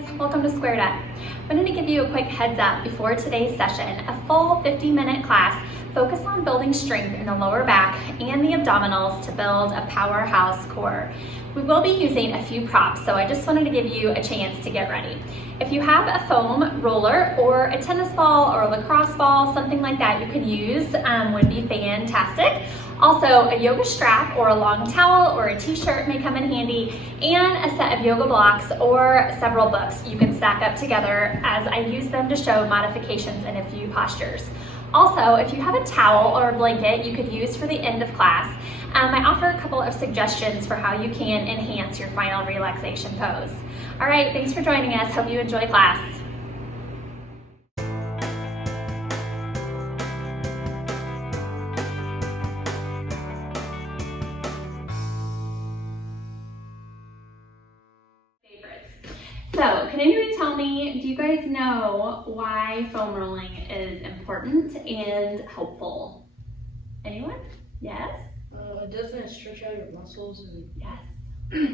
guys, welcome to Squared Up. I wanted to give you a quick heads up before today's session. A full 50-minute class focused on building strength in the lower back and the abdominals to build a powerhouse core. We will be using a few props, so I just wanted to give you a chance to get ready. If you have a foam roller or a tennis ball or a lacrosse ball, something like that you could use would be fantastic. Also, a yoga strap or a long towel or a t-shirt may come in handy, and a set of yoga blocks or several books you can stack up together, as I use them to show modifications in a few postures. Also, if you have a towel or a blanket you could use for the end of class, I offer a couple of suggestions for how you can enhance your final relaxation pose. All right, thanks for joining us. Hope you enjoy class. So, can anyone tell me, do you guys know why foam rolling is important and helpful? Anyone? Yes? Doesn't it stretch out your muscles and Yes.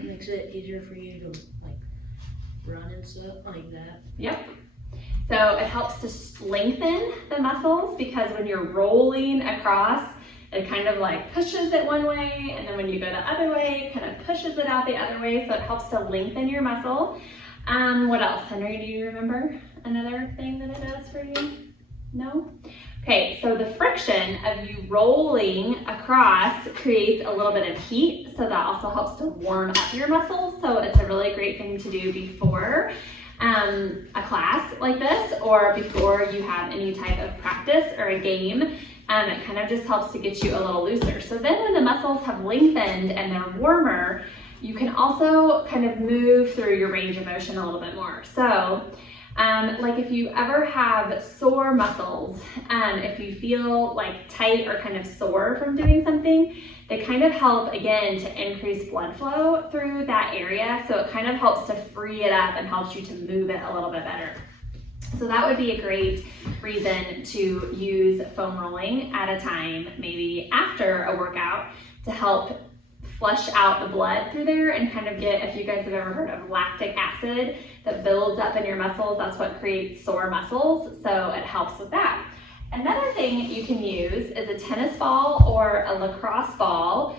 makes it easier for you to like run and stuff like that? Yep. So it helps to lengthen the muscles, because when you're rolling across, it kind of like pushes it one way, and then when you go the other way, it kind of pushes it out the other way, so it helps to lengthen your muscle. What else? Henry, do you remember another thing that it does for you? No? Okay, so the friction of you rolling across creates a little bit of heat, so that also helps to warm up your muscles. So it's a really great thing to do before a class like this, or before you have any type of practice or a game. It kind of just helps to get you a little looser. So then when the muscles have lengthened and they're warmer, you can also kind of move through your range of motion a little bit more. So like if you ever have sore muscles, if you feel like tight or kind of sore from doing something, they kind of help again to increase blood flow through that area. So it kind of helps to free it up and helps you to move it a little bit better. So that would be a great reason to use foam rolling at a time, maybe after a workout, to help flush out the blood through there and kind of get, if you guys have ever heard of lactic acid that builds up in your muscles, that's what creates sore muscles, so it helps with that. Another thing you can use is a tennis ball or a lacrosse ball.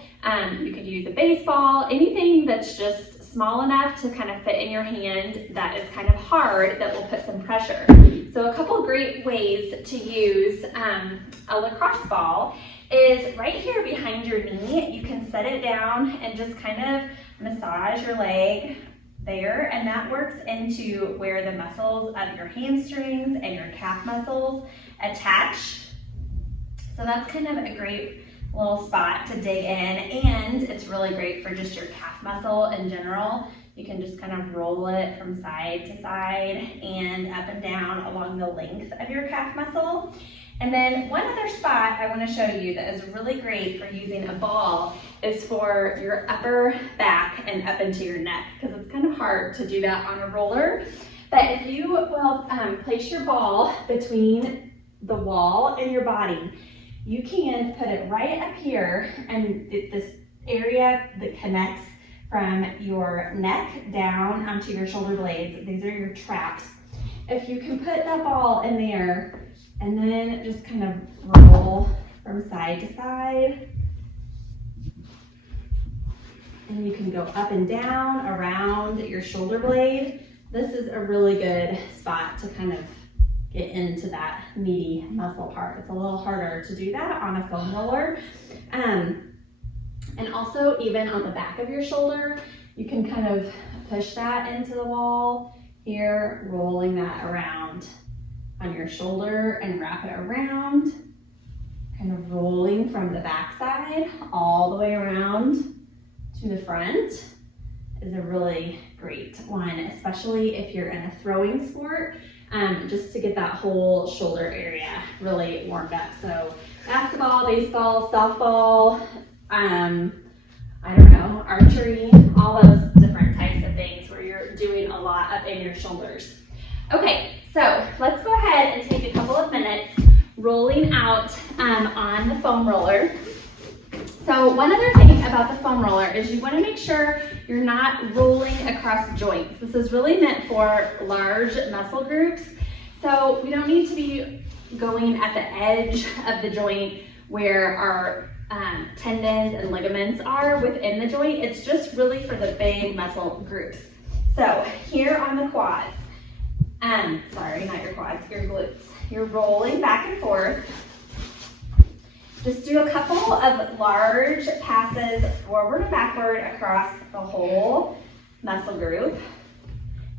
You could use a baseball, anything that's just small enough to kind of fit in your hand that is kind of hard, that will put some pressure. So a couple great ways to use a lacrosse ball is right here behind your knee. You can set it down and just kind of massage your leg there, and that works into where the muscles of your hamstrings and your calf muscles attach. So that's kind of a great little spot to dig in, and it's really great for just your calf muscle in general. You can just kind of roll it from side to side and up and down along the length of your calf muscle. And then one other spot I want to show you that is really great for using a ball is for your upper back and up into your neck, because it's kind of hard to do that on a roller. But if you will place your ball between the wall and your body, you can put it right up here, and this area that connects from your neck down onto your shoulder blades, these are your traps. If you can put that ball in there and then just kind of roll from side to side, and you can go up and down around your shoulder blade, this is a really good spot to kind of get into that meaty muscle part. It's a little harder to do that on a foam roller. And also even on the back of your shoulder, you can kind of push that into the wall here, rolling that around on your shoulder and wrap it around, kind of rolling from the back side all the way around to the front is a really great one, especially if you're in a throwing sport, just to get that whole shoulder area really warmed up. So basketball, baseball, softball, I don't know, archery, all those different types of things where you're doing a lot up in your shoulders. Okay, so let's go ahead and take a couple of minutes rolling out on the foam roller. So one other thing about the foam roller is you want to make sure you're not rolling across joints. This is really meant for large muscle groups. So we don't need to be going at the edge of the joint where our tendons and ligaments are within the joint. It's just really for the big muscle groups. So here on the quads, sorry, not your quads, your glutes. You're rolling back and forth. Just do a couple of large passes forward and backward across the whole muscle group.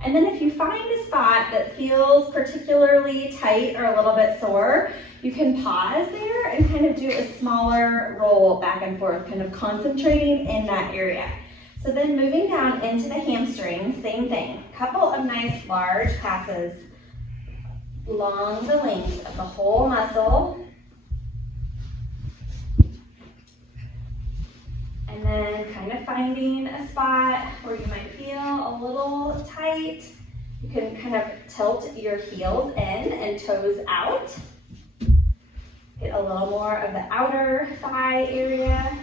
And then if you find a spot that feels particularly tight or a little bit sore, you can pause there and kind of do a smaller roll back and forth, kind of concentrating in that area. So then moving down into the hamstring, same thing. Couple of nice large passes along the length of the whole muscle. And then kind of finding a spot where you might feel a little tight. You can kind of tilt your heels in and toes out. Get a little more of the outer thigh area.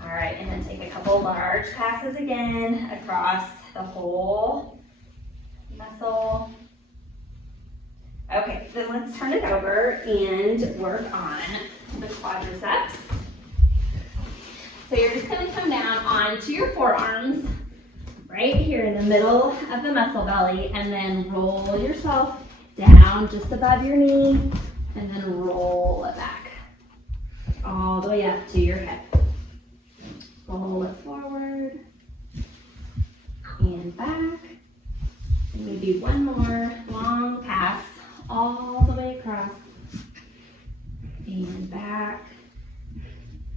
All right, and then take a couple large passes again across the whole muscle. Okay, then let's turn it over and work on the quadriceps. So you're just going to come down onto your forearms, right here in the middle of the muscle belly, and then roll yourself down just above your knee, and then roll it back all the way up to your hip. Roll it forward and back. And maybe one more long pass all the way across and back.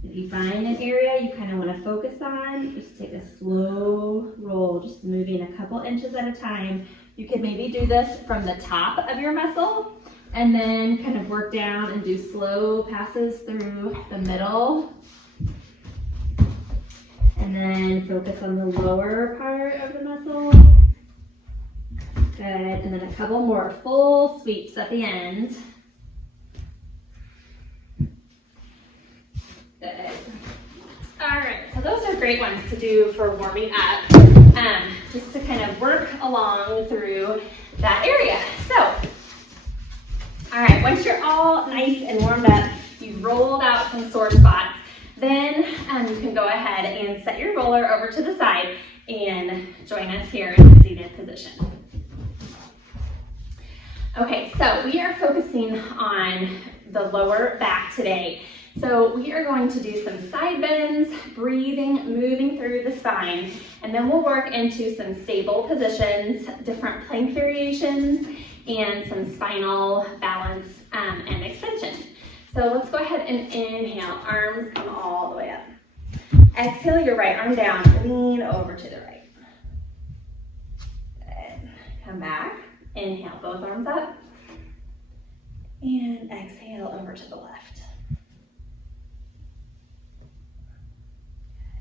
If you find an area you kind of want to focus on, just take a slow roll, just moving a couple inches at a time. You could maybe do this from the top of your muscle and then kind of work down and do slow passes through the middle. And then focus on the lower part of the muscle. Good, and then a couple more full sweeps at the end. Good. All right, so those are great ones to do for warming up, just to kind of work along through that area. So, all right, once you're all nice and warmed up, you've rolled out some sore spots, then you can go ahead and set your roller over to the side and join us here in the seated position. Okay, so we are focusing on the lower back today. So we are going to do some side bends, breathing, moving through the spine, and then we'll work into some stable positions, different plank variations, and some spinal balance and extension. So let's go ahead and inhale, arms come all the way up. Exhale your right arm down, lean over to the right. Good. Come back. Inhale, both arms up, and exhale over to the left.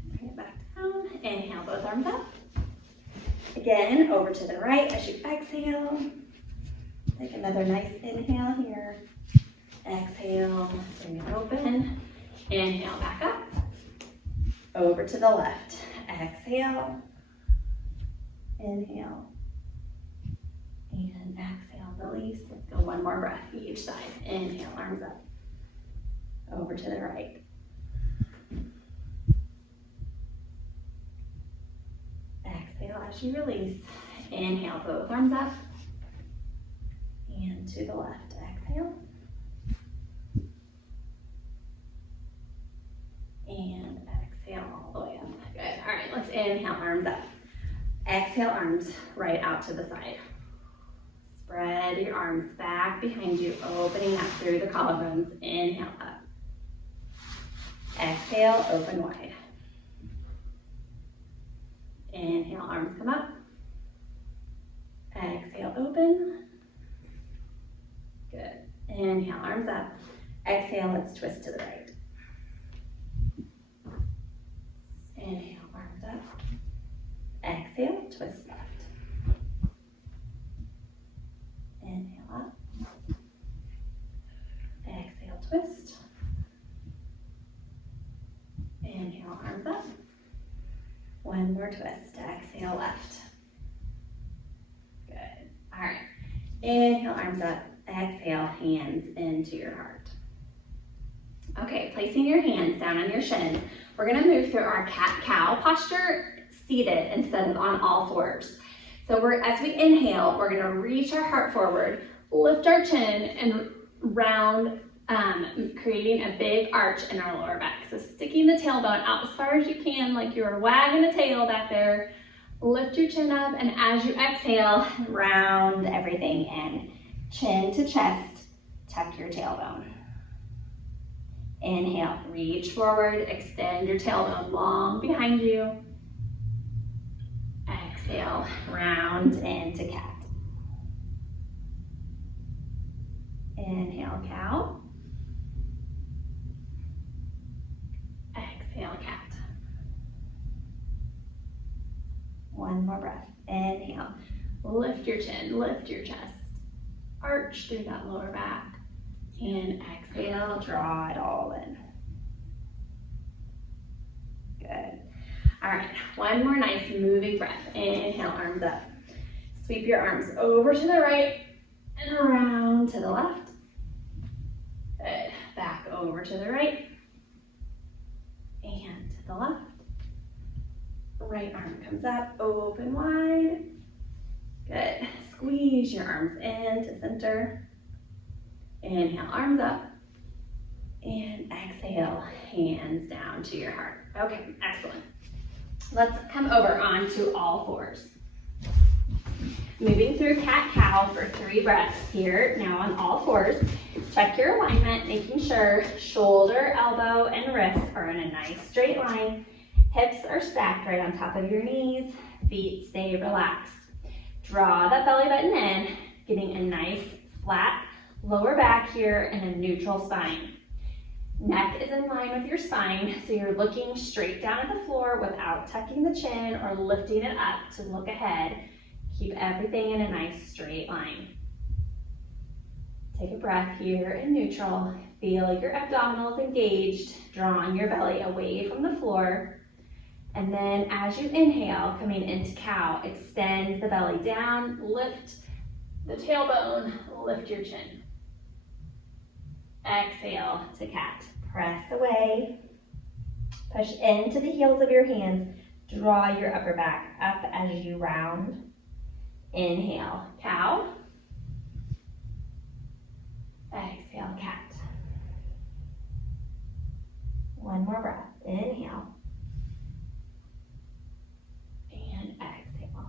Bring it back down, inhale, both arms up. Again, over to the right as you exhale. Take another nice inhale here. Exhale, bring it open. Inhale, back up. Over to the left. Exhale, inhale. And exhale, release. Let's go one more breath each side. Inhale, arms up. Over to the right. Exhale as you release. Inhale, both arms up. And to the left. Exhale. And exhale all the way up. Good. All right, let's inhale, arms up. Exhale, arms right out to the side. Spread your arms back behind you, opening up through the collarbones. Inhale up. Exhale, open wide. Inhale, arms come up. Exhale, open. Good. Inhale, arms up. Exhale, let's twist to the right. Inhale, arms up. Exhale, twist left. Inhale up. more twist. Exhale, left. Good. All right. Inhale, arms up. Exhale, hands into your heart. Okay, placing your hands down on your shins. We're gonna move through our cat-cow posture, seated instead of on all fours. So as we inhale, we're gonna reach our heart forward, lift our chin, and round, creating a big arch in our lower back. So sticking the tailbone out as far as you can, like you were wagging a tail back there. Lift your chin up, and as you exhale, round everything in. Chin to chest, tuck your tailbone. Inhale, reach forward, extend your tailbone long behind you. Exhale, round into cat. Inhale, cow. Exhale, cat. One more breath. Inhale, lift your chin, lift your chest. Arch through that lower back. And exhale, draw it all in. Good. All right, one more nice moving breath. Inhale, arms up. Sweep your arms over to the right and around to the left. Good. Back over to the right and to the left. Right arm comes up, open wide. Good. Squeeze your arms into center. Inhale, arms up. And exhale, hands down to your heart. Okay, excellent. Let's come over onto all fours. Moving through cat-cow for 3 breaths here. Now on all fours. Check your alignment, making sure shoulder, elbow, and wrist are in a nice straight line. Hips are stacked right on top of your knees. Feet stay relaxed. Draw that belly button in, getting a nice flat lower back here and a neutral spine. Neck is in line with your spine, so you're looking straight down at the floor without tucking the chin or lifting it up to look ahead. Keep everything in a nice straight line. Take a breath here in neutral. Feel your abdominals engaged, drawing your belly away from the floor. And then as you inhale, coming into cow, extend the belly down, lift the tailbone, lift your chin. Exhale to cat. Press away. Push into the heels of your hands. Draw your upper back up as you round. Inhale, cow. Exhale, cat. One more breath. Inhale. And exhale.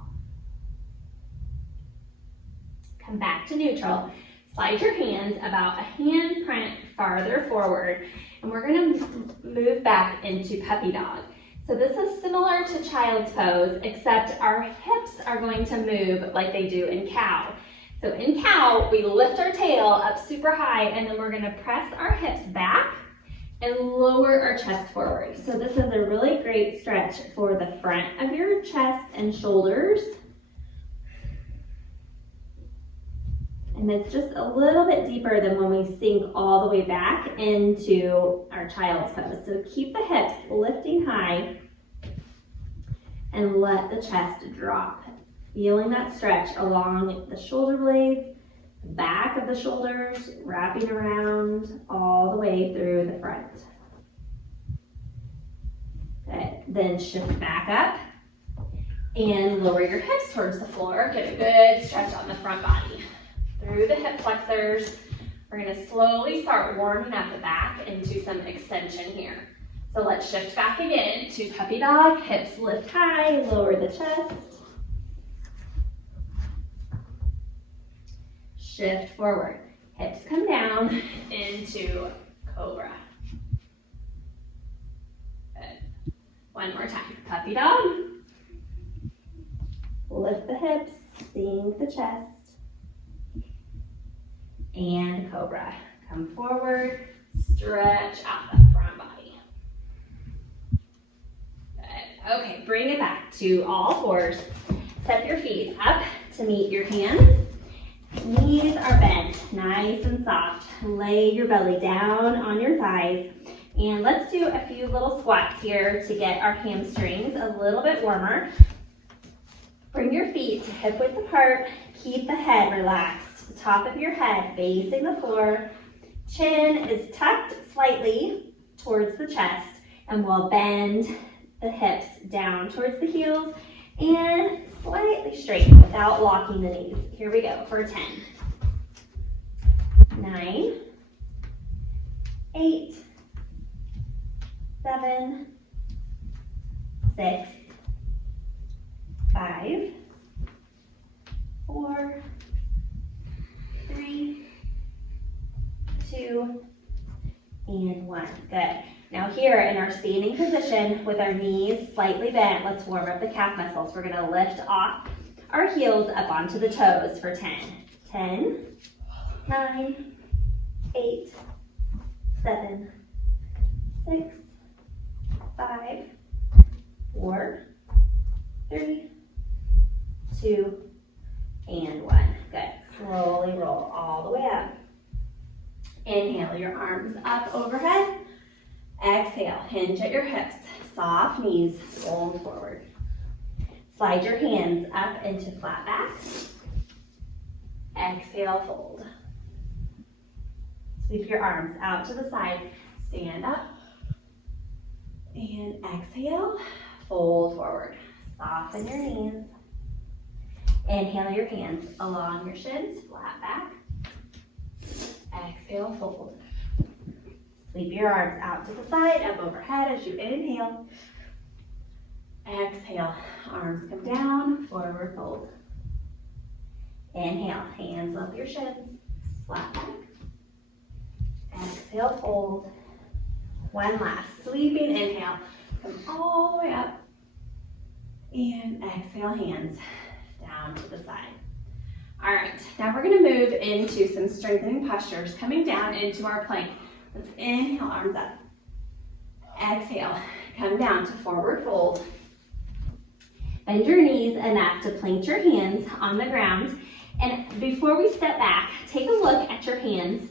Come back to neutral. Slide your hands about a handprint farther forward, and we're going to move back into puppy dog. So this is similar to child's pose, except our hips are going to move like they do in cow. So in cow, we lift our tail up super high, and then we're going to press our hips back and lower our chest forward. So this is a really great stretch for the front of your chest and shoulders. And it's just a little bit deeper than when we sink all the way back into our child's pose. So keep the hips lifting high and let the chest drop. Feeling that stretch along the shoulder blades, the back of the shoulders, wrapping around all the way through the front. Good. Then shift back up and lower your hips towards the floor. Get a good stretch on the front body. Through the hip flexors, we're going to slowly start warming up the back into some extension here. So let's shift back again to puppy dog. Hips lift high, lower the chest. Shift forward. Hips come down into cobra. Good. One more time. Puppy dog. Lift the hips, sink the chest. And cobra. Come forward, stretch out the front body. Good. Okay, bring it back to all fours. Step your feet up to meet your hands. Knees are bent, nice and soft. Lay your belly down on your thighs And let's do a few little squats here to get our hamstrings a little bit warmer. Bring your feet to hip width apart. Keep the head relaxed. The top of your head facing the floor. Chin is tucked slightly towards the chest, and we'll bend the hips down towards the heels and slightly straighten without locking the knees. Here we go for 10, 9, 8, 7, 6, 5, 4, 3, 2, and 1. Good. Now here in our standing position with our knees slightly bent, let's warm up the calf muscles. We're gonna lift off our heels up onto the toes for 10. 10, 9, 8, 7, 6, 5, 4, 3, 2, and 1. Good. Slowly roll all the way up. Inhale your arms up overhead. Exhale, hinge at your hips. Soft knees, fold forward. Slide your hands up into flat back. Exhale, fold. Sweep your arms out to the side. Stand up. And exhale, fold forward. Soften your knees. Inhale your hands along your shins, flat back. Exhale, fold. Sweep your arms out to the side, up overhead as you inhale. Exhale, arms come down, forward fold. Inhale, hands up your shins, flat back. Exhale, fold. One last sweeping inhale, come all the way up. And exhale, hands down to the side. All right, now we're gonna move into some strengthening postures, coming down into our plank. Let's inhale, arms up. Exhale, come down to forward fold. Bend your knees enough to plant your hands on the ground. And before we step back, take a look at your hands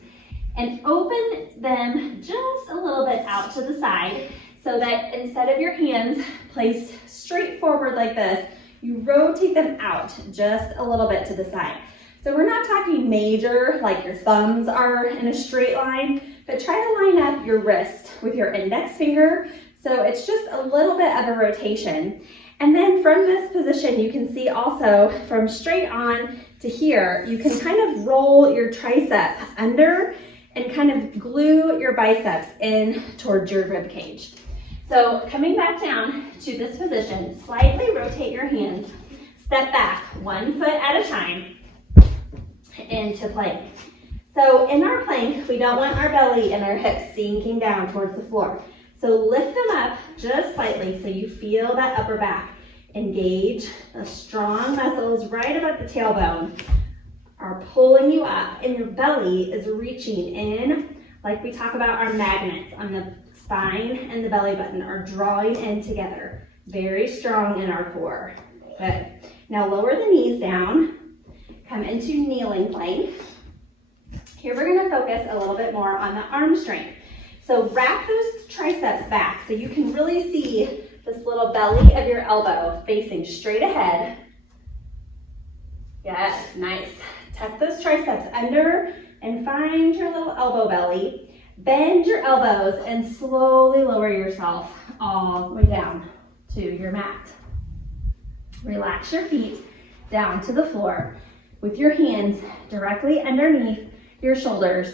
and open them just a little bit out to the side so that instead of your hands placed straight forward like this, you rotate them out just a little bit to the side. So we're not talking major, like your thumbs are in a straight line, but try to line up your wrist with your index finger. So it's just a little bit of a rotation. And then from this position, you can see also from straight on to here, you can kind of roll your tricep under and kind of glue your biceps in towards your rib cage. So coming back down to this position, slightly rotate your hands, step back 1 foot at a time into plank. So in our plank, we don't want our belly and our hips sinking down towards the floor. So lift them up just slightly so you feel that upper back. Engage the strong muscles right above the tailbone are pulling you up, and your belly is reaching in, like we talk about our magnets on the spine and the belly button are drawing in together. Very strong in our core. Good. Now lower the knees down. Come into kneeling plank. Here we're going to focus a little bit more on the arm strength. So wrap those triceps back so you can really see this little belly of your elbow facing straight ahead. Yes, nice. Tuck those triceps under and find your little elbow belly. Bend your elbows and slowly lower yourself all the way down to your mat. Relax your feet down to the floor with your hands directly underneath your shoulders.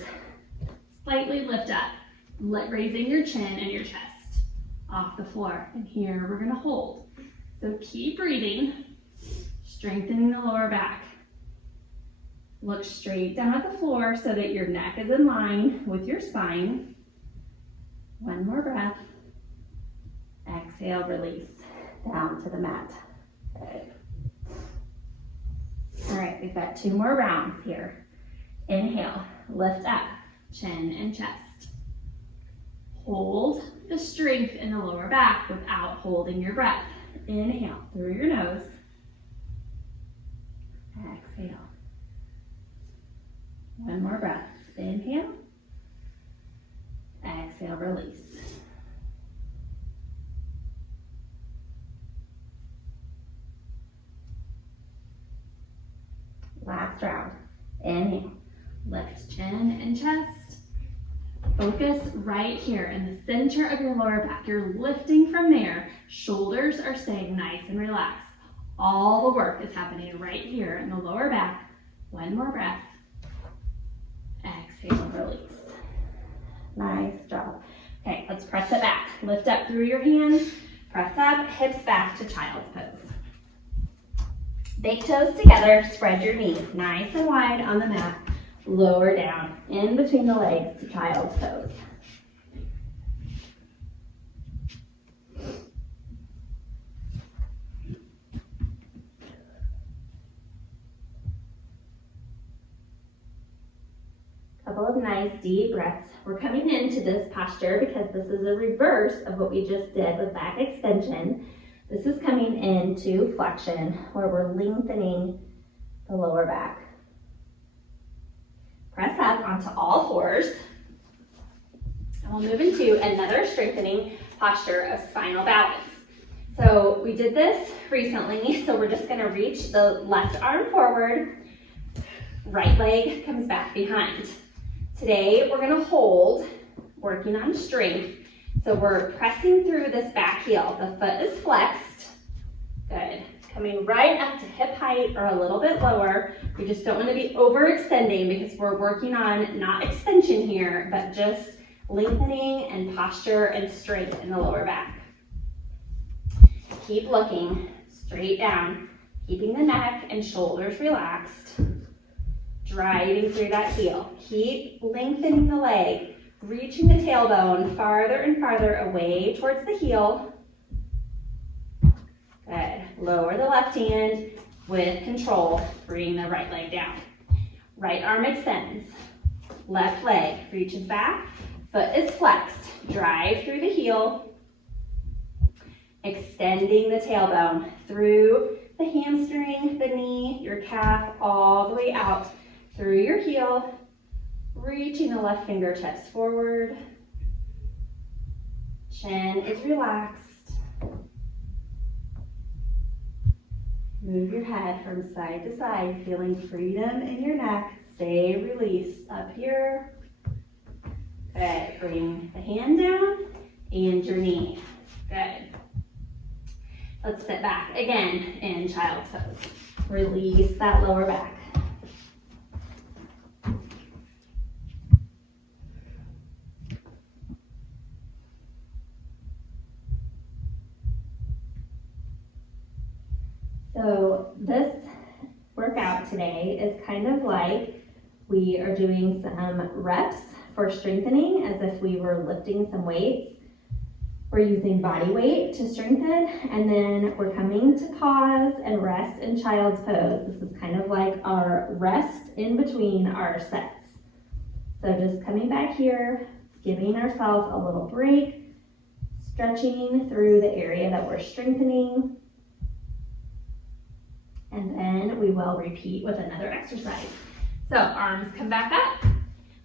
Slightly lift up, raising your chin and your chest off the floor. And here we're gonna hold. So keep breathing, strengthening the lower back. Look straight down at the floor so that your neck is in line with your spine. One more breath. Exhale, release down to the mat. Good. All right, we've got 2 more rounds here. Inhale, lift up, chin and chest. Hold the strength in the lower back without holding your breath. Inhale through your nose. Exhale. One more breath. Inhale. Exhale, release. Last round. Inhale. Lift chin and chest. Focus right here in the center of your lower back. You're lifting from there. Shoulders are staying nice and relaxed. All the work is happening right here in the lower back. One more breath. Exhale, release. Nice job. Okay, let's press it back. Lift up through your hands. Press up, hips back to child's pose. Big toes together, spread your knees nice and wide on the mat. Lower down, in between the legs to child's pose. Couple of nice deep breaths. We're coming into this posture because this is a reverse of what we just did with back extension. This is coming into flexion where we're lengthening the lower back. Press up onto all fours. And we'll move into another strengthening posture of spinal balance. So we did this recently, so we're just gonna reach the left arm forward, right leg comes back behind. Today, we're gonna hold, working on strength. So we're pressing through this back heel. The foot is flexed. Good. Coming right up to hip height or a little bit lower. We just don't want to be overextending because we're working on not extension here, but just lengthening and posture and strength in the lower back. Keep looking straight down, keeping the neck and shoulders relaxed. Driving through that heel. Keep lengthening the leg, reaching the tailbone farther and farther away towards the heel. Good. Lower the left hand with control, bring the right leg down. Right arm extends. Left leg reaches back. Foot is flexed. Drive through the heel. Extending the tailbone through the hamstring, the knee, your calf, all the way out through your heel. Reaching the left fingertips forward. Chin is relaxed. Move your head from side to side, feeling freedom in your neck. Stay released up here. Good. Bring the hand down and your knee. Good. Let's sit back again in child's pose. Release that lower back. So this workout today is kind of like we are doing some reps for strengthening as if we were lifting some weights. We're using body weight to strengthen, and then we're coming to pause and rest in child's pose. This is kind of like our rest in between our sets. So just coming back here, giving ourselves a little break, stretching through the area that we're strengthening. And then we will repeat with another exercise. So arms come back up.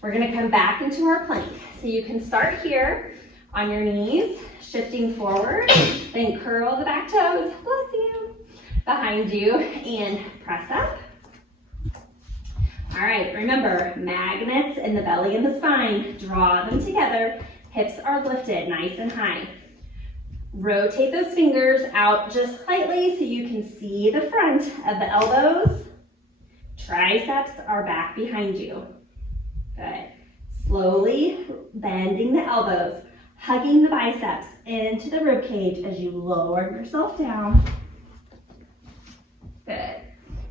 We're gonna come back into our plank. So you can start here on your knees, shifting forward, then curl the back toes, bless you, behind you, and press up. All right, remember, magnets in the belly and the spine, draw them together. Hips are lifted nice and high. Rotate those fingers out just slightly so you can see the front of the elbows. Triceps are back behind you. Good. Slowly bending the elbows, hugging the biceps into the rib cage as you lower yourself down. Good.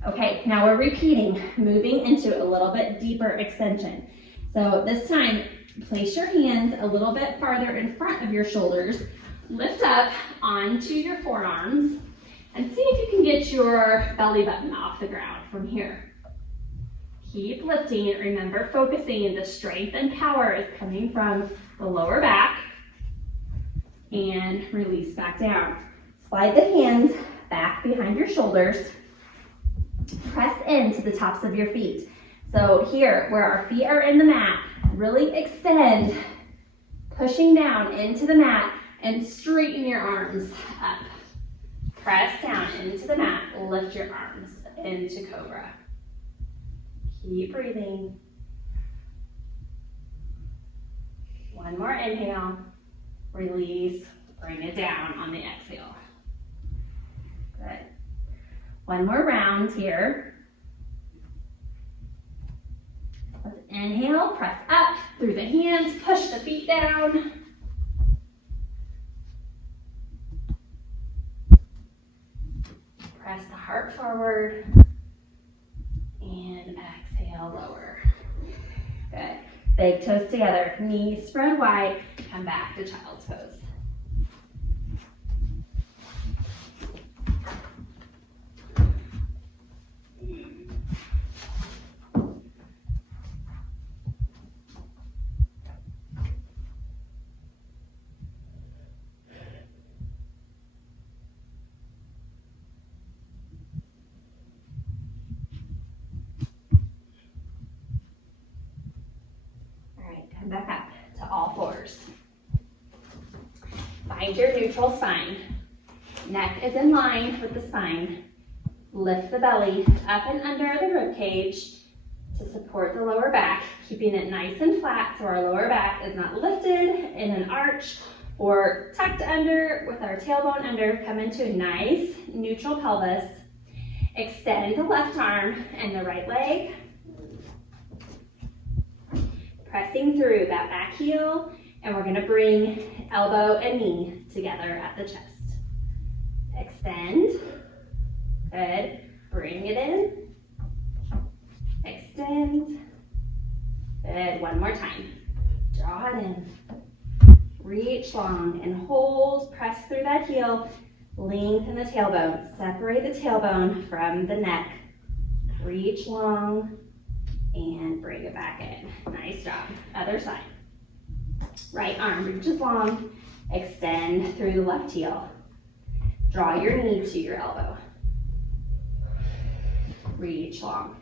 Okay, now we're repeating, moving into a little bit deeper extension. So this time, place your hands a little bit farther in front of your shoulders. Lift up onto your forearms and see if you can get your belly button off the ground from here. Keep lifting. Remember, focusing the strength and power is coming from the lower back, and release back down. Slide the hands back behind your shoulders. Press into the tops of your feet. So here, where our feet are in the mat, really extend pushing down into the mat and straighten your arms up. Press down into the mat, lift your arms into cobra. Keep breathing. One more inhale, release, bring it down on the exhale. Good. One more round here. Let's inhale, press up through the hands, push the feet down. Press the heart forward and exhale, lower. Good. Big toes together, knees spread wide, come back to child's pose. Come back up to all fours. Find your neutral spine. Neck is in line with the spine. Lift the belly up and under the rib cage to support the lower back, keeping it nice and flat so our lower back is not lifted in an arch or tucked under with our tailbone under. Come into a nice neutral pelvis. Extend the left arm and the right leg. Pressing through that back heel, and we're gonna bring elbow and knee together at the chest. Extend, good, bring it in, extend, good, one more time. Draw it in, reach long and hold, press through that heel, lengthen the tailbone, separate the tailbone from the neck, reach long, and bring it back in. Nice job. Other side. Right arm reaches long. Extend through the left heel. Draw your knee to your elbow. Reach long.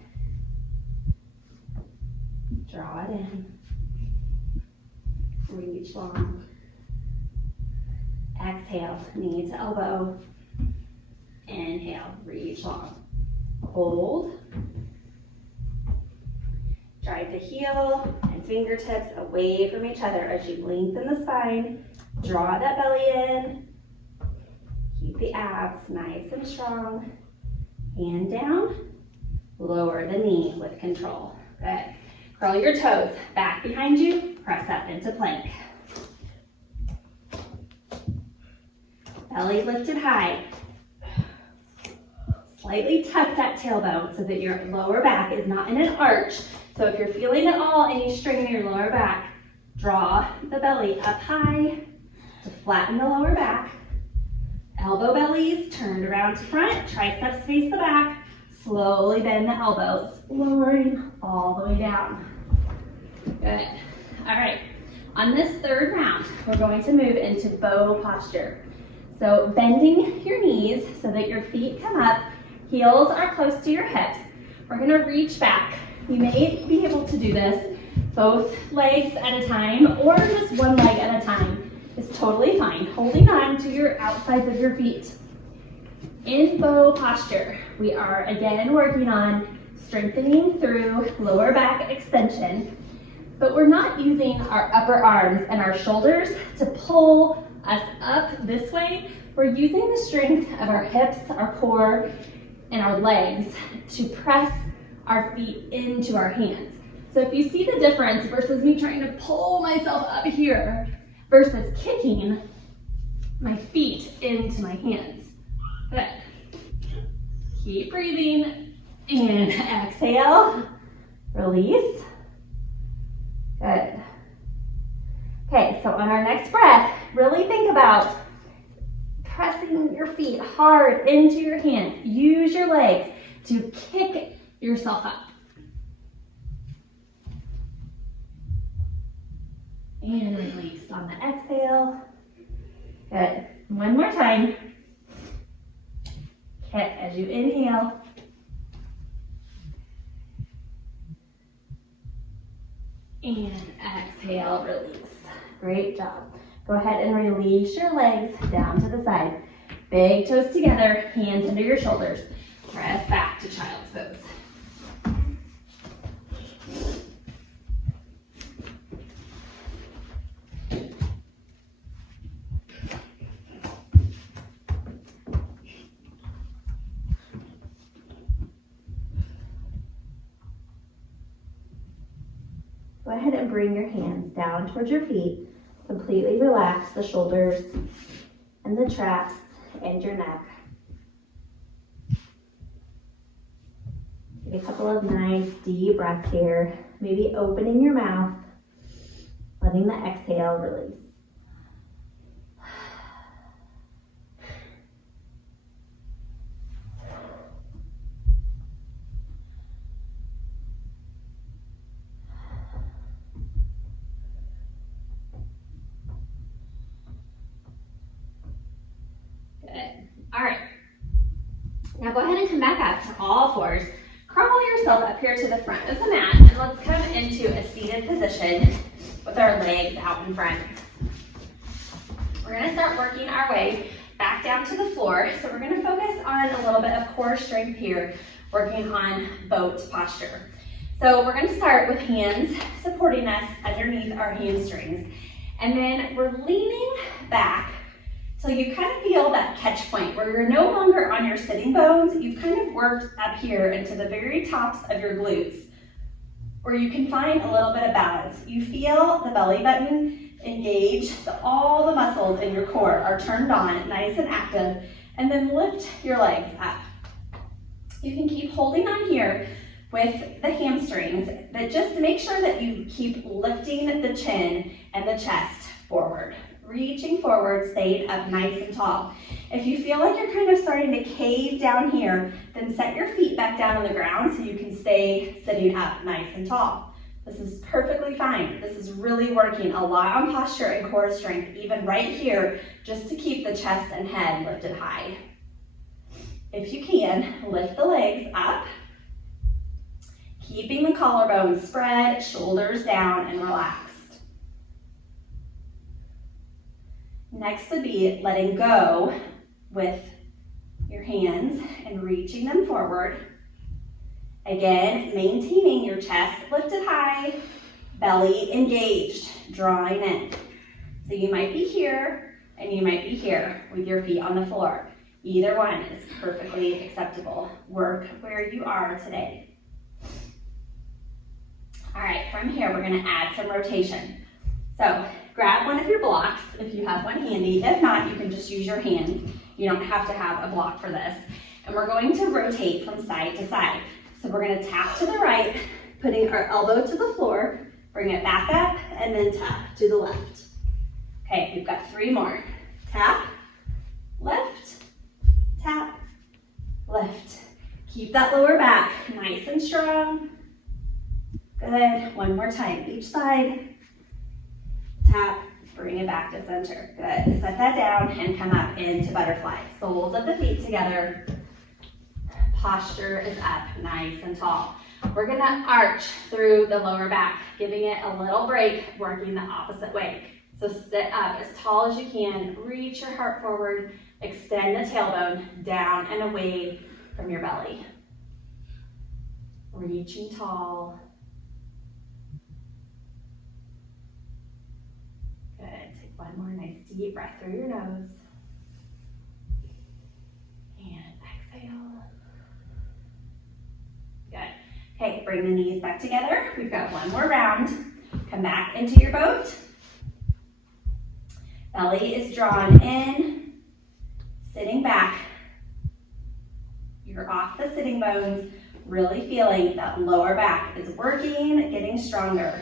Draw it in. Reach long. Exhale, knee to elbow. Inhale, reach long. Hold. Drive the heel and fingertips away from each other as you lengthen the spine. Draw that belly in. Keep the abs nice and strong. Hand down. Lower the knee with control. Good. Curl your toes back behind you. Press up into plank. Belly lifted high. Slightly tuck that tailbone so that your lower back is not in an arch. So if you're feeling at all any strain in your lower back, draw the belly up high to flatten the lower back. Elbow bellies turned around to front, triceps face the back. Slowly bend the elbows, lowering all the way down. Good. All right. On this third round, we're going to move into bow posture. So bending your knees so that your feet come up, heels are close to your hips. We're going to reach back. You may be able to do this both legs at a time or just one leg at a time. It's totally fine. Holding on to your outsides of your feet. In bow posture, we are again working on strengthening through lower back extension, but we're not using our upper arms and our shoulders to pull us up this way. We're using the strength of our hips, our core, and our legs to press our feet into our hands. So if you see the difference versus me trying to pull myself up here versus kicking my feet into my hands. Good. Keep breathing and exhale, release. Good. Okay, so on our next breath, really think about pressing your feet hard into your hands. Use your legs to kick yourself up. And release on the exhale. Good. One more time. Kick as you inhale. And exhale, release. Great job. Go ahead and release your legs down to the side. Big toes together, hands under your shoulders. Press back to child's pose. Go ahead and bring your hands down towards your feet. Completely relax the shoulders and the traps and your neck. Take a couple of nice deep breaths here. Maybe opening your mouth, letting the exhale release. All right, now go ahead and come back up to all fours. Crawl yourself up here to the front of the mat, and let's come into a seated position with our legs out in front. We're gonna start working our way back down to the floor. So we're gonna focus on a little bit of core strength here, working on boat posture. So we're gonna start with hands supporting us underneath our hamstrings. And then we're leaning back so you kind of feel that catch point where you're no longer on your sitting bones. You've kind of worked up here into the very tops of your glutes, where you can find a little bit of balance. You feel the belly button engage, all the muscles in your core are turned on, nice and active, and then lift your legs up. You can keep holding on here with the hamstrings, but just make sure that you keep lifting the chin and the chest forward. Reaching forward, staying up nice and tall. If you feel like you're kind of starting to cave down here, then set your feet back down on the ground so you can stay sitting up nice and tall. This is perfectly fine. This is really working a lot on posture and core strength, even right here, just to keep the chest and head lifted high. If you can, lift the legs up, keeping the collarbones spread, shoulders down and relaxed. Next would be letting go with your hands and reaching them forward. Again, maintaining your chest lifted high, belly engaged, drawing in. So you might be here and you might be here with your feet on the floor. Either one is perfectly acceptable. Work where you are today. All right, from here, we're gonna add some rotation. So grab one of your blocks if you have one handy. If not, you can just use your hands. You don't have to have a block for this. And we're going to rotate from side to side. So we're gonna tap to the right, putting our elbow to the floor, bring it back up, and then tap to the left. Okay, we've got 3 more. Tap, lift, tap, lift. Keep that lower back nice and strong. Good, one more time, each side. Tap, bring it back to center. Good, set that down and come up into butterfly. Soles of the feet together. Posture is up, nice and tall. We're gonna arch through the lower back, giving it a little break, working the opposite way. So sit up as tall as you can, reach your heart forward, extend the tailbone down and away from your belly. Reaching tall. Good, take one more nice deep breath through your nose. And exhale. Good. Okay, bring the knees back together. We've got one more round. Come back into your boat. Belly is drawn in, sitting back. You're off the sitting bones, really feeling that lower back is working, getting stronger.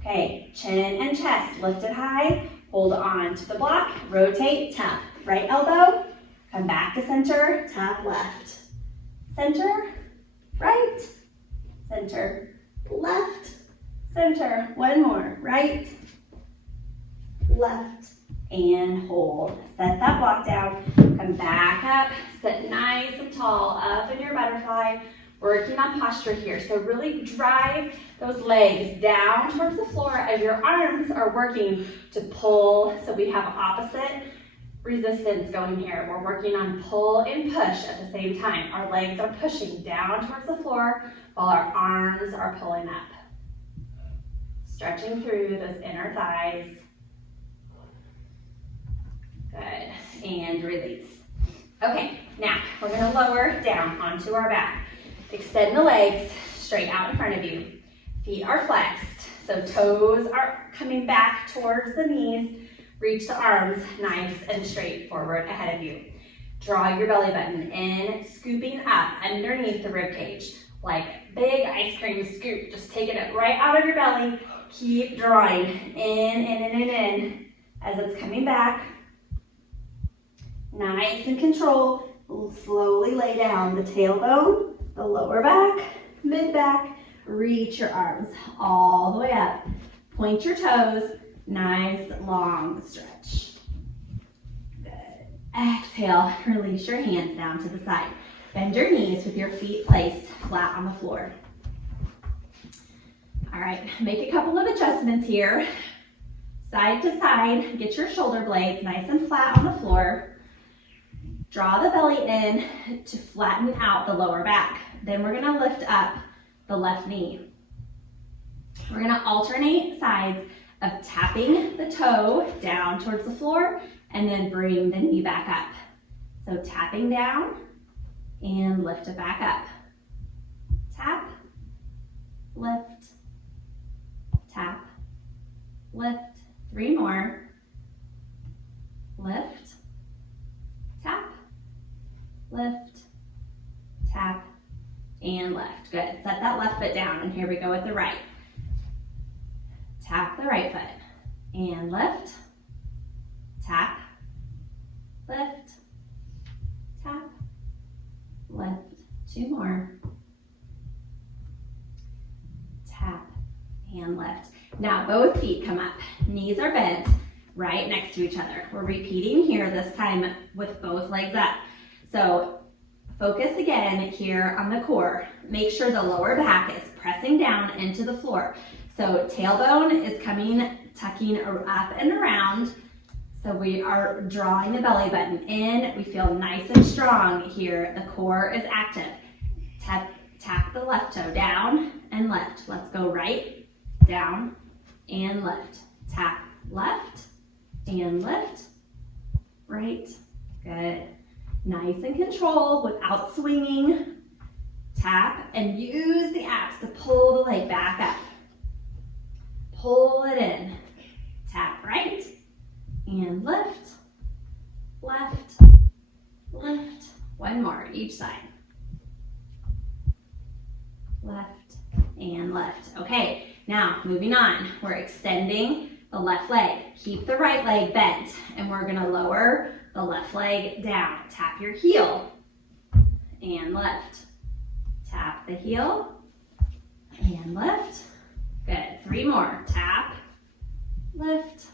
Okay, chin and chest lifted high. Hold on to the block, rotate, tap. Right elbow, come back to center, tap left. Center, right, center, left, center. One more, right, left, and hold. Set that block down, come back up, sit nice and tall, up in your butterfly. Working on posture here. So really drive those legs down towards the floor as your arms are working to pull. So we have opposite resistance going here. We're working on pull and push at the same time. Our legs are pushing down towards the floor while our arms are pulling up. Stretching through those inner thighs. Good, and release. Okay, now we're gonna lower down onto our back. Extend the legs straight out in front of you. Feet are flexed, so toes are coming back towards the knees. Reach the arms nice and straight forward ahead of you. Draw your belly button in, scooping up underneath the rib cage. Like big ice cream scoop, just taking it right out of your belly. Keep drawing in as it's coming back. Nice and control. We'll slowly lay down the tailbone, the lower back, mid back. Reach your arms all the way up. Point your toes. Nice long stretch. Good. Exhale, release your hands down to the side. Bend your knees with your feet placed flat on the floor. All right, make a couple of adjustments here. Side to side, get your shoulder blades nice and flat on the floor. Draw the belly in to flatten out the lower back. Then we're gonna lift up the left knee. We're gonna alternate sides of tapping the toe down towards the floor and then bring the knee back up. So tapping down and lift it back up. Tap, lift, tap, lift. 3 more. Lift, tap, lift, tap, and lift. Good. Set that left foot down, and here we go with the right. Tap the right foot, and lift, tap, lift, tap, lift. 2 more. Tap, and lift. Now both feet come up. Knees are bent right next to each other. We're repeating here this time with both legs up. So focus again here on the core. Make sure the lower back is pressing down into the floor. So tailbone is coming, tucking up and around. So we are drawing the belly button in. We feel nice and strong here. The core is active. Tap the left toe down and lift. Let's go right, down, and lift. Tap left and lift. Right. Good. Nice and control without swinging. Tap and use the abs to pull the leg back up. Pull it in. Tap right and lift, left, lift. 1 more each side. Left and lift. Okay, now moving on. We're extending the left leg. Keep the right leg bent, and we're gonna lower the left leg down. Tap your heel and lift. Tap the heel and lift. Good. 3 more. Tap, lift,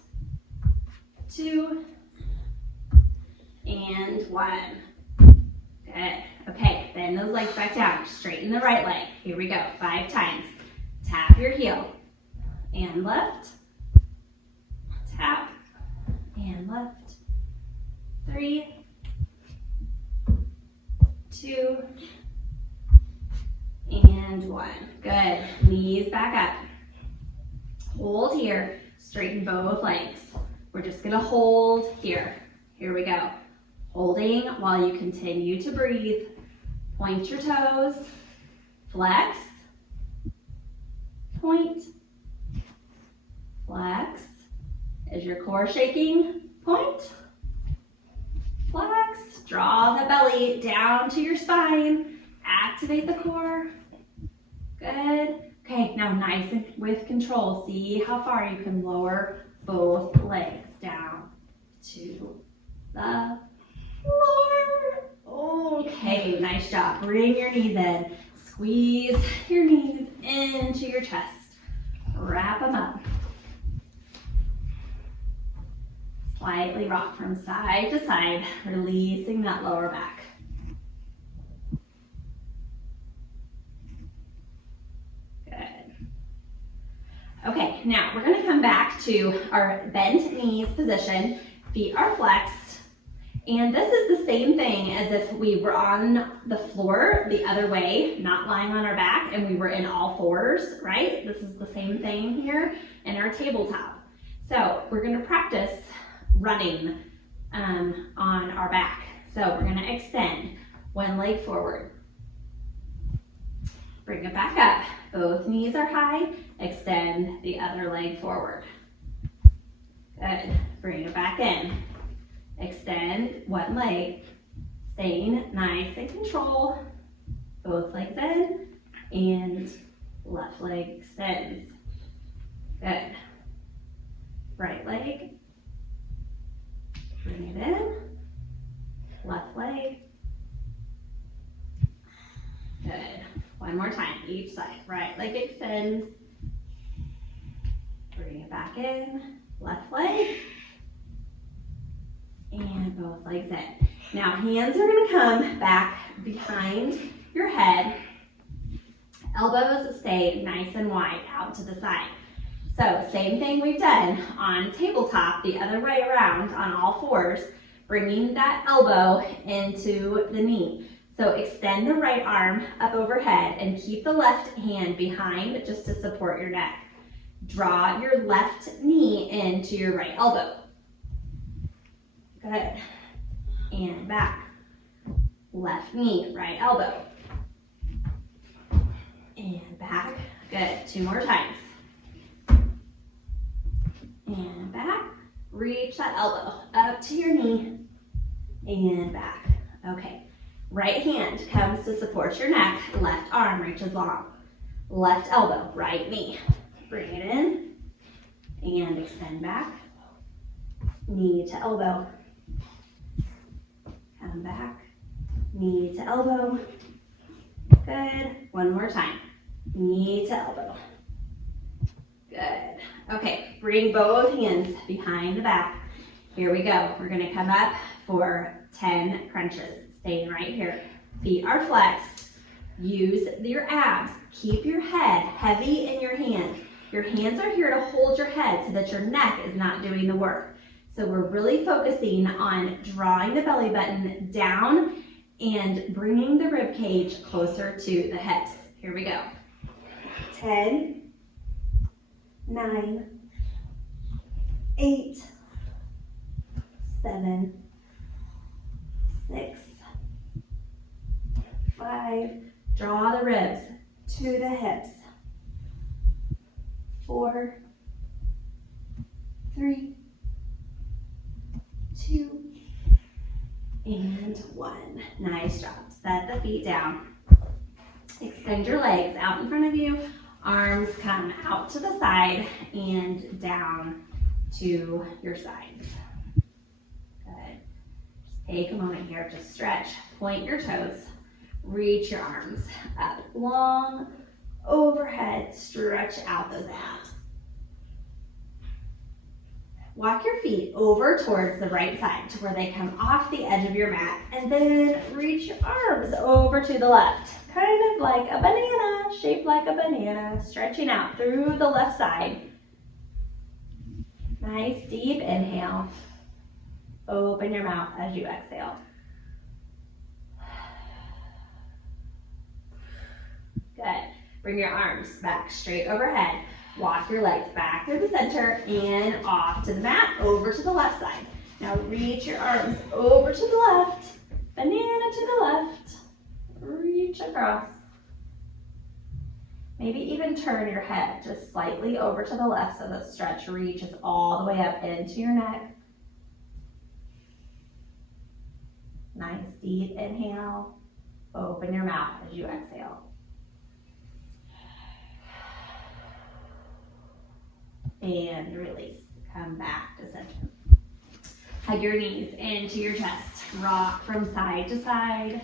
2, and 1. Good. Okay, bend those legs back down. Straighten the right leg. Here we go. 5 times. Tap your heel and lift. Tap and lift. 3, 2, and 1. Good. Knees back up. Hold here. Straighten both legs. We're just gonna hold here. Here we go. Holding while you continue to breathe. Point your toes. Flex. Point. Flex. Is your core shaking? Point. Flex. Draw the belly down to your spine. Activate the core. Good. Okay, now nice and with control. See how far you can lower both legs down to the floor. Okay, nice job. Bring your knees in. Squeeze your knees into your chest. Wrap them up. Slightly rock from side to side, releasing that lower back. now we're gonna come back to our bent knees position. Feet are flexed. And this is the same thing as if we were on the floor the other way, not lying on our back, and we were in all fours, right? This is the same thing here in our tabletop. So we're gonna practice running on our back. So we're gonna extend one leg forward. Bring it back up. Both knees are high. Extend the other leg forward. Good. Bring it back in. Extend one leg. Staying nice and control. Both legs in. And left leg extends. Good. Right leg. Bring it in. Left leg. Good. One more time, each side. Right leg extends. Bring it back in. Left leg. And both legs in. Now hands are gonna come back behind your head. Elbows stay nice and wide out to the side. So same thing we've done on tabletop, the other way around on all fours, bringing that elbow into the knee. So extend the right arm up overhead and keep the left hand behind just to support your neck. Draw your left knee into your right elbow. Good. And back. Left knee, right elbow. And back. Good. 2 more times. And back. Reach that elbow up to your knee. And back. Okay. Right hand comes to support your neck. Left arm reaches long. Left elbow, right knee. Bring it in. And extend back. Knee to elbow. Come back. Knee to elbow. Good. One more time. Knee to elbow. Good. Okay, bring both hands behind the back. Here we go. We're gonna come up for 10 crunches. Staying right here. Feet are flexed. Use your abs. Keep your head heavy in your hands. Your hands are here to hold your head so that your neck is not doing the work. So we're really focusing on drawing the belly button down and bringing the rib cage closer to the hips. Here we go. 10, 9, 8, 7, 6, 5, draw the ribs to the hips. 4, 3, 2, and 1. Nice job. Set the feet down. Extend your legs out in front of you. Arms come out to the side and down to your sides. Good. Just take a moment here to stretch. Point your toes. Reach your arms up long overhead. Stretch out those abs. Walk your feet over towards the right side to where they come off the edge of your mat, and then reach your arms over to the left. Kind of like a banana, shaped like a banana, stretching out through the left side. Nice deep inhale. Open your mouth as you exhale. Good. Bring your arms back straight overhead. Walk your legs back through the center and off to the mat, over to the left side. Now reach your arms over to the left, banana to the left, reach across. Maybe even turn your head just slightly over to the left so the stretch reaches all the way up into your neck. Nice deep inhale. Open your mouth as you exhale. And release. Come back to center. Hug your knees into your chest. Rock from side to side.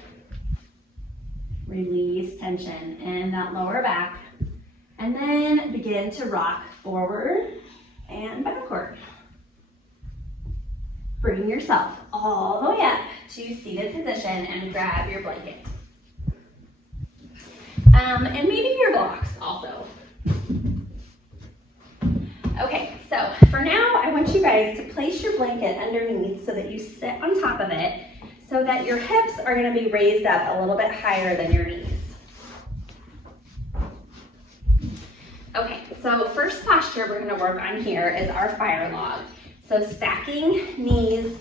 Release tension in that lower back. And then begin to rock forward and backward. Bring yourself all the way up to seated position and grab your blanket. And maybe your blocks also. Okay, so for now, I want you guys to place your blanket underneath so that you sit on top of it so that your hips are gonna be raised up a little bit higher than your knees. Okay, so first posture we're gonna work on here is our fire log. So stacking knees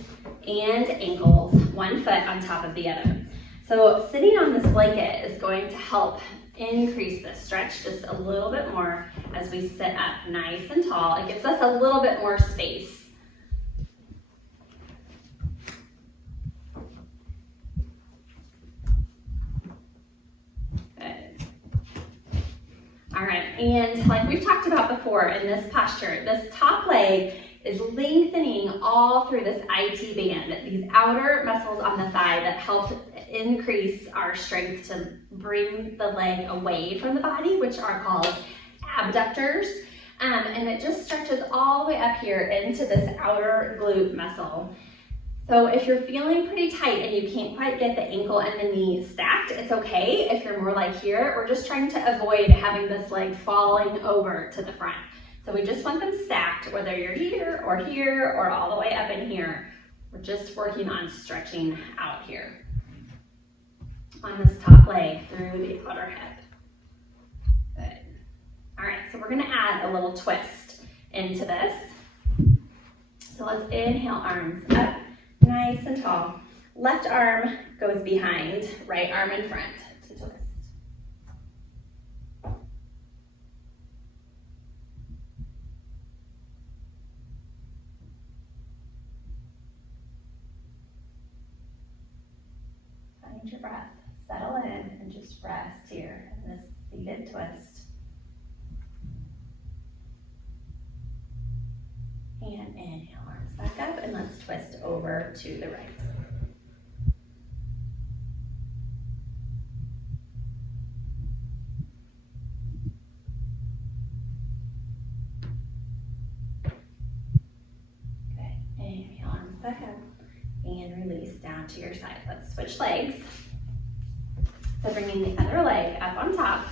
and ankles, one foot on top of the other. So sitting on this blanket is going to help increase the stretch just a little bit more as we sit up nice and tall. It gives us a little bit more space. Good. All right, and like we've talked about before in this posture, this top leg is lengthening all through this IT band, these outer muscles on the thigh that help increase our strength to bring the leg away from the body, which are called abductors. And it just stretches all the way up here into this outer glute muscle. So if you're feeling pretty tight and you can't quite get the ankle and the knee stacked, it's okay. If you're more like here, we're just trying to avoid having this leg falling over to the front. So we just want them stacked, whether you're here or all the way up in here. We're just working on stretching out here on this top leg through the outer hip. Good. All right, so we're gonna add a little twist into this. So let's inhale, arms up, nice and tall. Left arm goes behind, right arm in front to twist. Find your breath, settle in, and just rest here in this seated twist. And inhale, arms back up, and let's twist over to the right. Good. Inhale, arms back up, and release down to your side. Let's switch legs. So bringing the other leg up on top.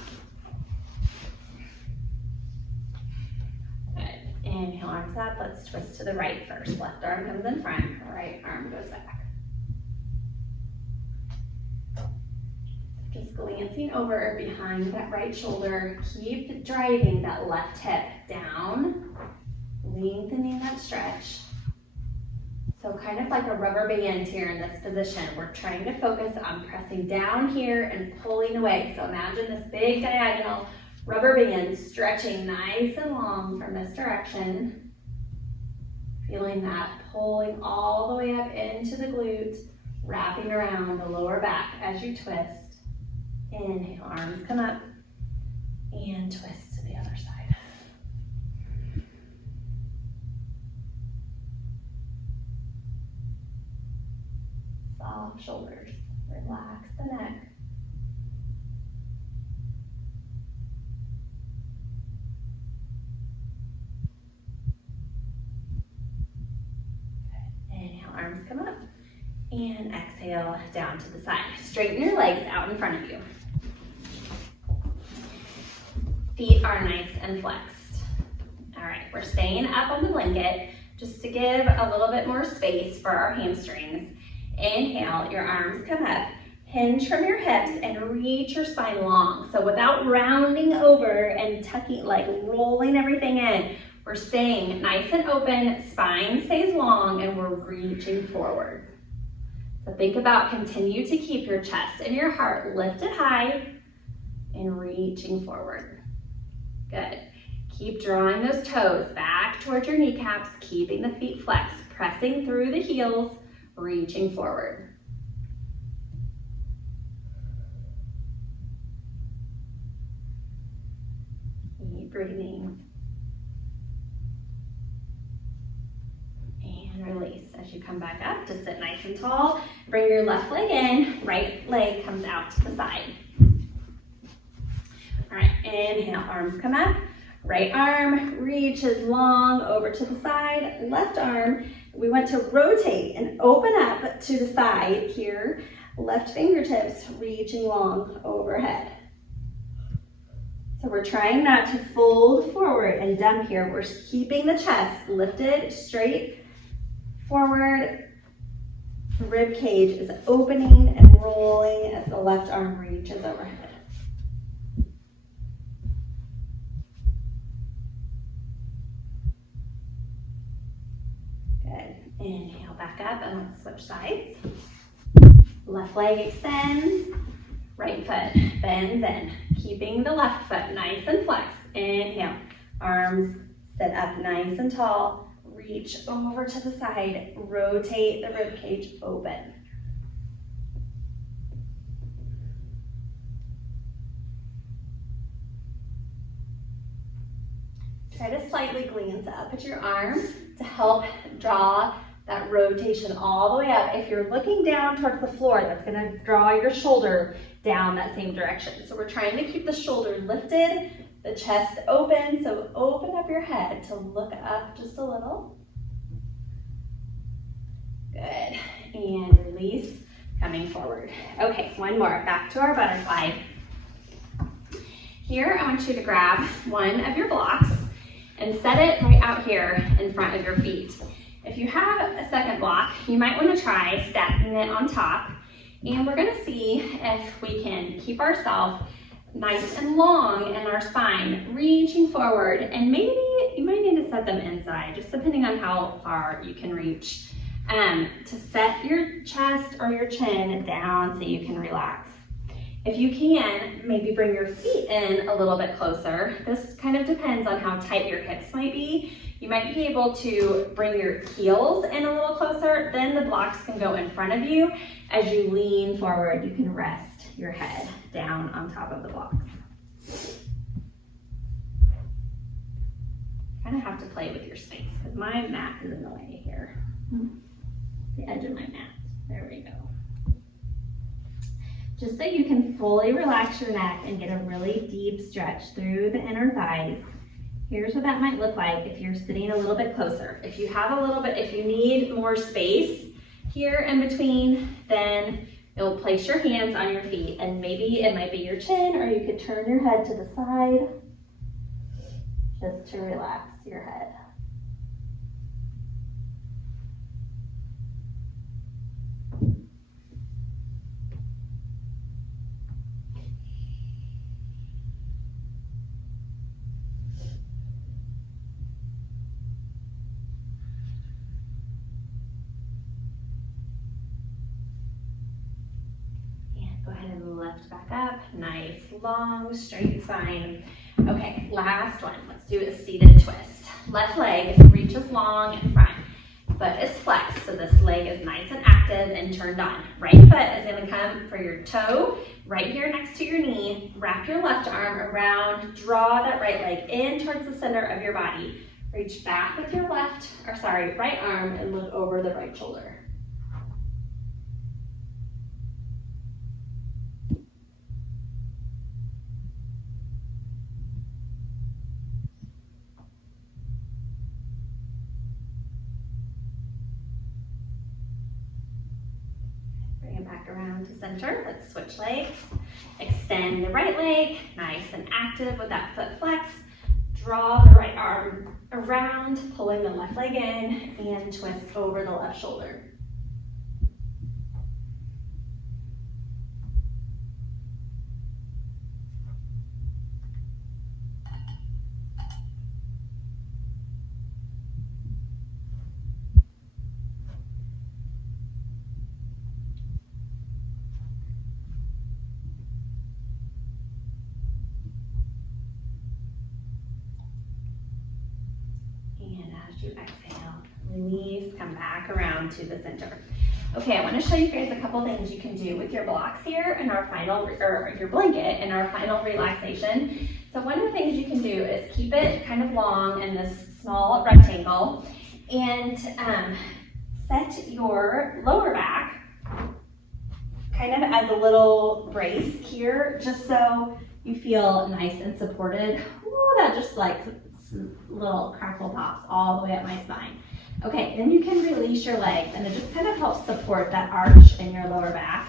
Good. Inhale, arms up. Let's twist to the right first. Left arm comes in front, right arm goes back. Just glancing over behind that right shoulder. Keep driving that left hip down, lengthening that stretch. So kind of like a rubber band here in this position. We're trying to focus on pressing down here and pulling away. So imagine this big diagonal rubber band stretching nice and long from this direction. Feeling that pulling all the way up into the glute, wrapping around the lower back as you twist. Inhale, arms come up, and twist to the other side. Soft shoulders, relax the neck. Good. Inhale, arms come up, and exhale down to the side. Straighten your legs out in front of you. Feet are nice and flexed. All right, we're staying up on the blanket just to give a little bit more space for our hamstrings. Inhale, your arms come up, hinge from your hips and reach your spine long. So without rounding over and tucking, like rolling everything in, we're staying nice and open, spine stays long, and we're reaching forward. So think about, continue to keep your chest and your heart lifted high and reaching forward. Good. Keep drawing those toes back towards your kneecaps, keeping the feet flexed, pressing through the heels, reaching forward. Keep breathing. And release as you come back up to sit nice and tall. Bring your left leg in, right leg comes out to the side. All right, inhale, arms come up. Right arm reaches long over to the side. Left arm, we want to rotate and open up to the side here. Left fingertips reaching long overhead. So we're trying not to fold forward and dump here. We're keeping the chest lifted straight forward. The rib cage is opening and rolling as the left arm reaches overhead. Good. Inhale back up and let's switch sides. Left leg extends, right foot bends in. Keeping the left foot nice and flexed. Inhale, arms sit up nice and tall. Reach over to the side, rotate the rib cage open. Try to slightly glance up at your arm to help draw that rotation all the way up. If you're looking down towards the floor, that's gonna draw your shoulder down that same direction. So we're trying to keep the shoulder lifted, the chest open, so open up your head to look up just a little. Good, and release, coming forward. Okay, one more, back to our butterfly. Here, I want you to grab one of your blocks and set it right out here in front of your feet. If you have a second block, you might want to try stacking it on top, and we're gonna see if we can keep ourselves nice and long in our spine, reaching forward, and maybe you might need to set them inside, just depending on how far you can reach, to set your chest or your chin down so you can relax. If you can, maybe bring your feet in a little bit closer. This kind of depends on how tight your hips might be. You might be able to bring your heels in a little closer, then the blocks can go in front of you. As you lean forward, you can rest your head down on top of the blocks. Kind of have to play with your space because my mat is in the way here. The edge of my mat. There we go. Just so you can fully relax your neck and get a really deep stretch through the inner thighs. Here's what that might look like if you're sitting a little bit closer. If you have a little bit, if you need more space here in between, then you'll place your hands on your feet, and maybe it might be your chin, or you could turn your head to the side just to relax your head. Lift back up, nice, long, straight spine. Okay, last one. Let's do a seated twist. Left leg reaches long in front. Foot is flexed, so this leg is nice and active and turned on. Right foot is gonna come for your toe, right here next to your knee. Wrap your left arm around, draw that right leg in towards the center of your body. Reach back with your right arm and look over the right shoulder. Back around to center. Let's switch legs. Extend the right leg, nice and active with that foot flex. Draw the right arm around, pulling the left leg in, and twist over the left shoulder. As you exhale, release, come back around to the center. Okay, I want to show you guys a couple things you can do with your blocks here in our final, or your blanket in our final relaxation. So one of the things you can do is keep it kind of long in this small rectangle, and set your lower back kind of as a little brace here, just so you feel nice and supported. Ooh, that just like little crackle pops all the way up my spine. Okay, then you can release your legs, and it just kind of helps support that arch in your lower back.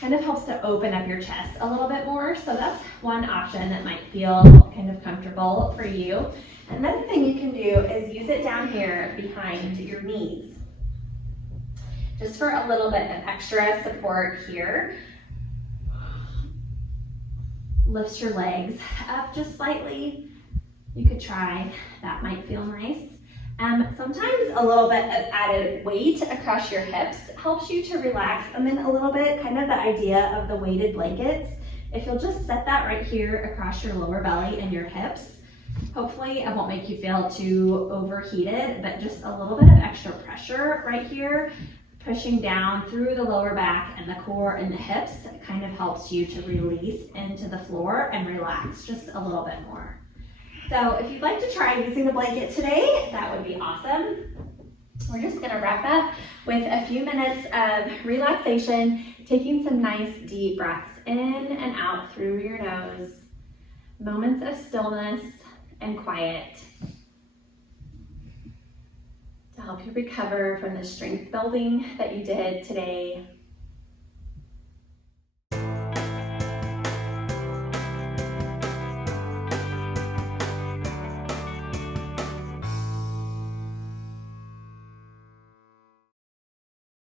kind of helps to open up your chest a little bit more. So that's one option that might feel kind of comfortable for you. Another thing you can do is use it down here behind your knees, just for a little bit of extra support here. Lift your legs up just slightly. You could try, that might feel nice. Sometimes a little bit of added weight across your hips helps you to relax, and then a little bit, kind of the idea of the weighted blankets. If you'll just set that right here across your lower belly and your hips, hopefully it won't make you feel too overheated, but just a little bit of extra pressure right here, pushing down through the lower back and the core and the hips, kind of helps you to release into the floor and relax just a little bit more. So if you'd like to try using the blanket today, that would be awesome. We're just gonna wrap up with a few minutes of relaxation, taking some nice deep breaths in and out through your nose, moments of stillness and quiet to help you recover from the strength building that you did today.